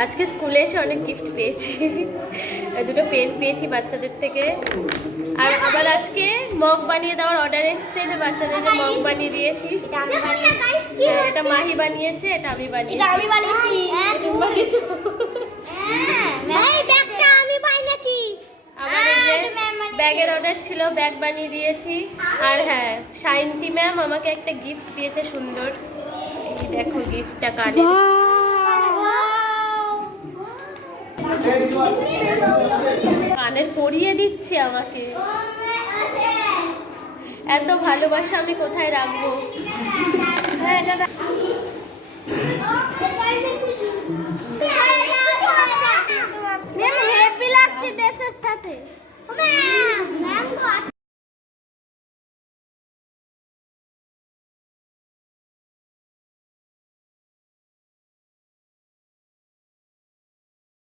আজকে স্কুলে এসে অনেক গিফট পেয়েছি। দুটো পেন পেয়েছি বাচ্চাদের থেকে। আর আবার আজকে মগ বানিয়ে দেওয়ার অর্ডার এসেছে, যে বাচ্চাদেরকে মগ বানিয়ে দিয়েছি। এটা মাহি বানিয়েছে, এটা আমি বানিয়েছি। আমার এই যে ব্যাগের অর্ডার ছিল, ব্যাগ বানিয়ে দিয়েছি। আর হ্যাঁ, সায়ন্তী ম্যাম আমাকে একটা গিফট দিয়েছে সুন্দর। এই দেখো গিফটটা কানে কানের পরিয়ে দিচ্ছে আমাকে। এত ভালোবাসা আমি কোথায় রাখবো? হেভি লাগছে ড্রেসের সাথে।